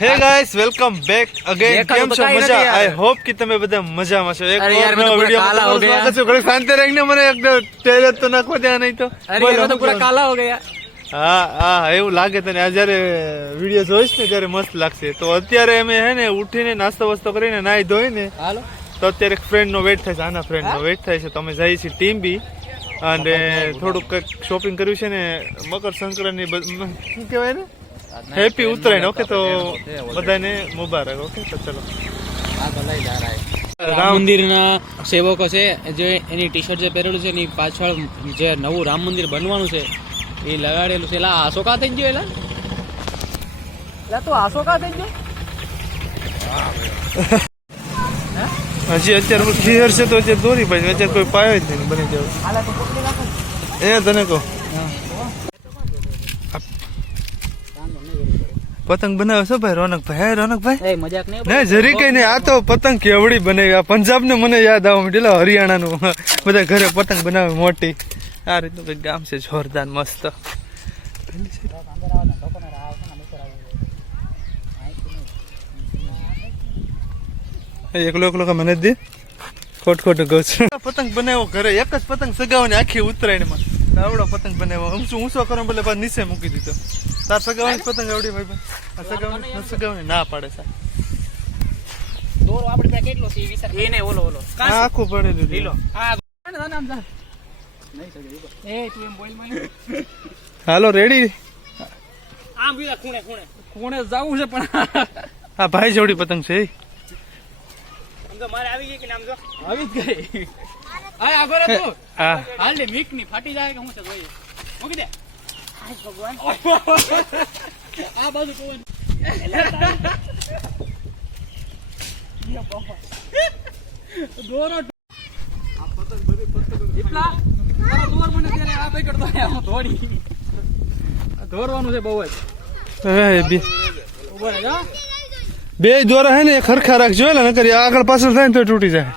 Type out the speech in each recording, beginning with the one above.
હે guys welcome back again. કેમ છો? મજા? આઈ હોપ કે તમે બધા મજામાં છો. એક નવો વિડિયો માં તમારું સ્વાગત છે. ઘણી શાંતિ રહીને મને એક ટેલર તો નાખો ત્યાં નહીં તો. અરે એ તો પૂરા કાલા હો ગયા. હા એવું લાગે તને. આ જયારે વિડિયો જોઈશ ને ત્યારે મસ્ત લાગશે. તો અત્યારે અમે હે ને ઉઠીને નાસ્તો વસ્તો કરીને નાઈ ધોઈને હાલો તો અત્યારે એક ફ્રેન્ડ નો વેટ થાય છે. આના ફ્રેન્ડ નો વેટ થાય છે. તો અમે જઈએ છીએ ટીમ બી અને થોડુંક શોપિંગ કર્યું છે ને મકર સંક્રાંતિ શું કહેવાય ને હેપી ઉત્તરાયણ. ઓકે તો બધાને મુબારક. ઓકે તો ચલો. રામ મંદિરના સેવકો છે જે એની ટી શર્ટ જે પહેરેલું છે એની પાછળ જે નવું રામ મંદિર બનવાનું છે એ લગાડેલું છે. એલા આશોકા થઈ ગયો. એલા તો આશોકા થઈ ગયો. હજી અત્યારે ખીર છે તો અત્યારે દોરી ભાઈ અત્યારે કોઈ પાયો જ નહીં બની જાવ. એ તને કહો પતંગ બનાવે છે ભાઈ રોનકભાઈ. હે રોનકભાઈ મજાક નહીં ને જરી કઈ નહીં. આ તો પતંગ કેવડી બનાવી. આ પંજાબ ને મને યાદ આવવા માંડેલા હરિયાણાનું બધા ઘરે પતંગ બનાવે મોટી. આ રીતનું કઈક ગામ છે જોરદાર મસ્ત. એકલો મને દે ખોટું કહું છું. પતંગ બનાવ્યો ઘરે એક જ પતંગ સગાવવાની આખી ઉત્તરાયણમાં આવડો પતંગ બનાવ્યો. ઊંચો કરો બદલે પાછો નીચે મૂકી દીધો. તાર સગાવવાની પતંગ આવડી ભાઈ સગાવવાની ના પાડે સાહેબ. દોરો આપણે ત્યાં કેટલો છે એ વિચાર. એ નહીં ઓલો આખું પડેલું લીલો. આ નામ જા નહીં સગે એ તું એમ બોલ મને. હાલો રેડી. આમ બીજા ખૂણે જાવું છે પણ આ ભાઈ જોડી પતંગ છે. મારે આવી ગઈ કે નામ જો આવી જ ગઈ. આ આગળ તું હાલ લે મીક ની ફાટી જાય કે હું છે જોઈએ મૂકી દે. હાય ભગવાન આ બાજુ કોણ દોરો આ પતંગ બરી પતંગ એટલા તારો દોર મને ત્યારે આ પકડ તો હું દોડી દોરવાનું છે બહુ જ. ઉભો રહે જા. બે દોરા હે ને ખરખા રાખજો એટલે નકર આગળ પાછળ થાય ને તો તૂટી જાય.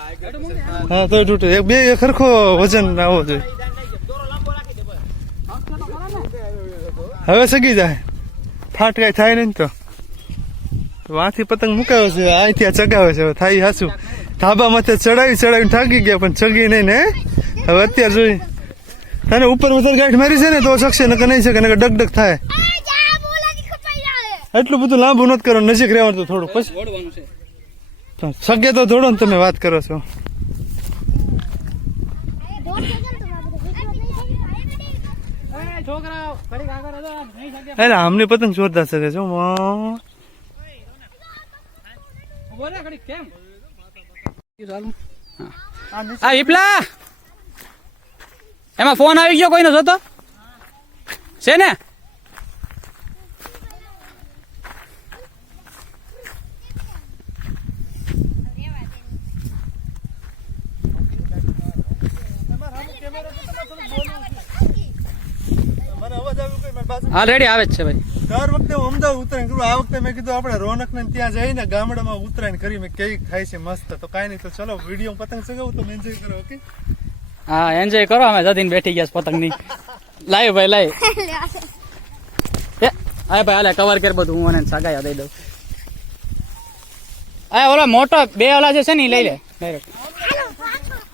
હા તો તૂટે. બે ખરખો વજન આવો જોઈએ. હવે સગી જાય ફાટ કઈ થાય નહીં તો વાંથી પતંગ મુકાયો છે અહીંથી આ ચગાવે છે. હવે થાય હાસું ધાબા માથે ચડાવી થાકી ગયા પણ ચગી નહીં ને. હવે અત્યારે જોઈ તને ઉપર વધારે ગાંઠ મારી છે ને તો શકશે નકર નહીં શકે નકર ડગડગ થાય. એટલું બધું લાંબુ નથી કરો નજીક રહેવાનું તો થોડું પછી સગે તો થોડો ને તમે વાત કરો છો. અરે આમની પતંગ જોરદાર શકે છે. આ વિપલા એમાં ફોન આવી ગયો કોઈનો જોતો છે ને. હા રેડી આવે જ છે ભાઈ. દર વખતે હું અમદાવાદ ઉત્તરાયણ કરું. આ વખતે મેં કીધું આપણે રોનક ને ત્યાં જઈને ગામડામાં ઉત્તરાયણ કરી મેં કેવી થાય છે મસ્ત. તો કઈ નહીં તો ચલો વિડીયો પતંગ સગાવું તો એન્જોય કરો. ઓકે હા એન્જોય કરો. અમે જતીને બેઠી ગયા પતંગ ની. લાવ ભાઈ લાવ. હા ભાઈ હાલે કવર કર બધું હું અને સગાયા દઈ દઉં. હા ઓલા મોટો બે ઓલા જે છે ને લઈ લે ડાયરેક્ટ.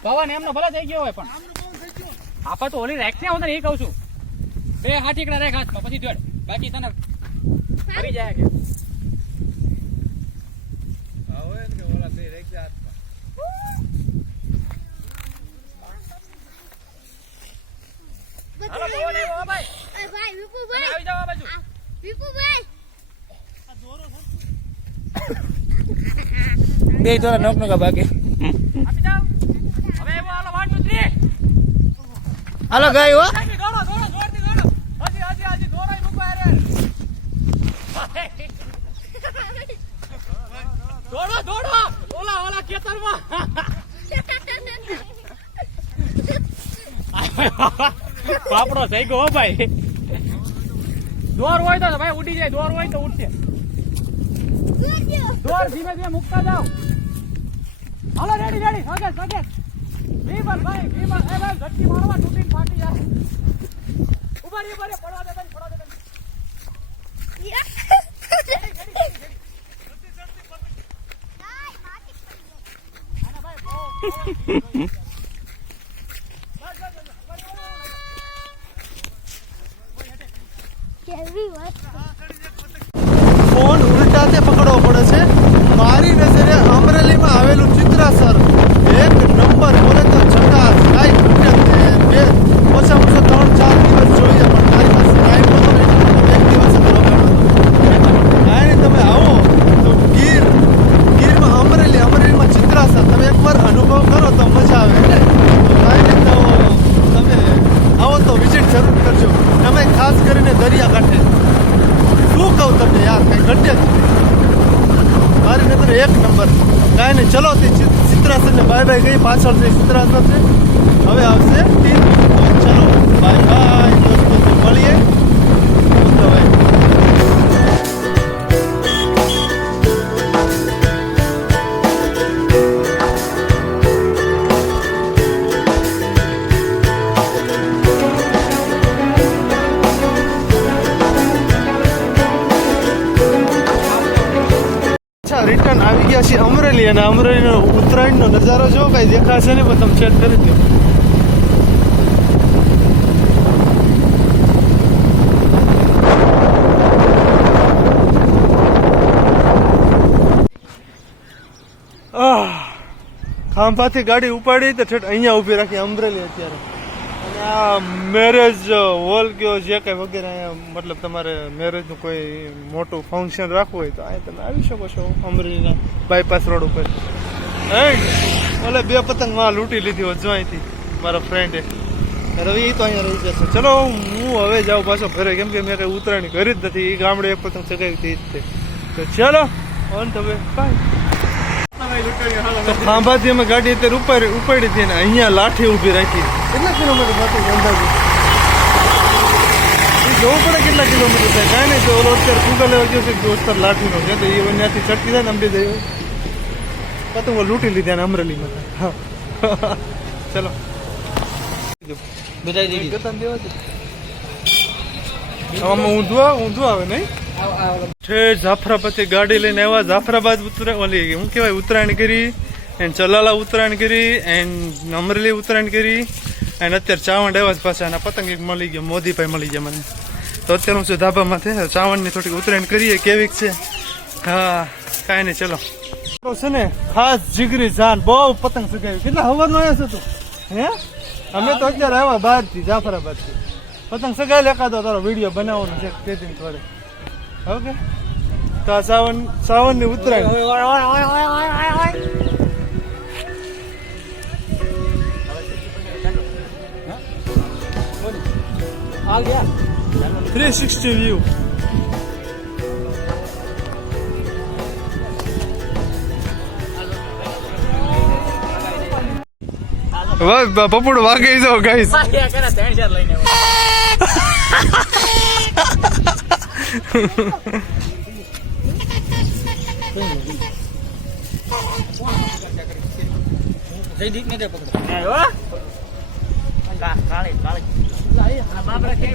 પવન એમનો ભલે થઈ ગયો હોય પણ આપા તો ઓલી રાખ ને હું તને એ કહું છું. બે હાથ એકડા રાખ હાથમાં પછી દોડ બાકી તને ફરી જાય કે આવે કે ઓલા બે રાખ દે હાથમાં. હાલો પવન આવ્યો ભાઈ. એ ભાઈ વિપુભાઈ આવી જાવ આ બાજુ. વિપુભાઈ આ દોરો બે દોરા નોક નોકા બાકી આપી જાવ. હવે એવો હાલો 1 2 3 હાલો ગયો હો. દોડો ઓલા ખેતરમાં પાપડો થઈ ગયો ભાઈ. દોર હોય તો ભાઈ ઉડી જાય. દોર હોય તો ઉડશે. દોર ધીમે ધીમે મુકતા જાઓ. હાલો રેડી સગે વિમલ ભાઈ વિમલ એ ભાઈ ઝટકી મારવા તૂટીને ફાટી જાય. ઉભા રે પડવા દે. ફોન ઉલટાતે પકડવો પડે છે. મારી નજરે અમરેલીમાં આવેલું ચિત્રાસર એક નંબર બોલે તો ઝકાસ. કાંઈ ખૂટે જ નહીં. બે ઓછામાં ઓછા 3-4 દિવસ જોઈએ પણ મારી પાસે ટાઈમ નહોતો ને એક દિવસ જ રોકાણો હતો. કાંઈ નહીં, તમે આવો તો ગીરમાં અમરેલીમાં ચિત્રાસર તમે એકવાર અનુભવ કરો તો મજા આવે. તો કાંઈ નહીં, તો તમે આવો તો વિઝિટ જરૂર કરજો. તમે ખાસ કરીને દરિયાકાંઠે. શું કહું તમને યાર, કઈ ઘટે જ નહીં. મારી નજરે એક નંબર. કાંઈ નહીં, ચલો તે ચિત્રાસર ને બાય બાય ગઈ. પાછળ જે ચિત્રાસર છે હવે આવશે તીન. ચલો બાય બાય દોસ્તો, તો મળીએ. તો હવે રિટર્ન આવી ગયા છીએ અમરેલી. અને અમરેલીનો ઉત્તરાયણનો નજારો જો કઈ દેખાશે ને પણ તમે ચેક કરી દો. ખાંભાથી ગાડી ઉપાડી તો ઠેઠ અહીંયા ઊભી રાખી અમરેલી અત્યારે. અને આ મેરેજ હોલ કયો જે કંઈ વગેરે અહીંયા મતલબ તમારે મેરેજનું કોઈ મોટું ફંક્શન રાખવું હોય તો અહીંયા તમે આવી શકો છો અમરેલીના બાયપાસ રોડ ઉપર. ઓલે 2 પતંગ માં લૂંટી લીધી હોત જો અહીંથી મારા ફ્રેન્ડે. રવિ તો અહીંયા રહી જશે. ચલો હું હવે જાઉં પાછો ઘરે, કેમ કે મેં કંઈ ઉતરાયણ કરી જ નથી. એ ગામડે એક પતંગ ચગાવી હતી જ તે. તો ચલો ઓન તો બાય. તો ખાંભાથી અમે ગાડી અત્યારે ઉપાડી હતી ને અહીંયા લાઠી ઊભી રાખી. કેટલા કિલોમીટર થતું અંદાજે જોવું પડે કેટલા કિલોમીટર થાય. કાંઈ નહીં, તો ઓલો અત્યારે ગૂગલ એવો ગયો છે કે દોસ્તર લાઠીનો છે તો એ ત્યાંથી ચટકી થાય ને અમરી દે પતંગો લૂંટી લીધા ને અમરેલીમાં. હા ચલો બધા આમાં ઊંધું આવે નહીં. ઠેઠ જાફરાબાદથી ગાડી લઈને આવ્યા. જાફરાબાદ ઓલી શું કહેવાય ઉત્તરાયણ કરી, એન્ડ ચલાલા ઉત્તરાયણ કરી, એન્ડ અમરેલી ઉત્તરાયણ કરી, એન્ડ અત્યારે ચાવંડ આવ્યા પાછા. અને પતંગ એક મળી ગયા, મોદીભાઈ મળી ગયા મને. તો અત્યારે હું છું ધાબામાંથી. ચાવંડની થોડીક ઉત્તરાયણ કરીએ કેવીક છે. હા કાંઈ નહીં, ચલો. છે ને ખાસ જીગરી જાન બહુ પતંગ સગાવી. કેટલા હવારનો આવ્યો છે તું? હે અમે તો અત્યારે આવ્યા બહારથી જાફરાબાદથી. પતંગ સગાવી એકાદો તારો વિડીયો બનાવવાનો છે તે દિન થોડે. ઓકે, તો આ સાવનની ઉત્તરાયણ. 360 વ્યૂ. પપુડ વાગી જાઓ ગાઈસ. જયદીપ ને પકડો. કાળી કાળી બાબરા કે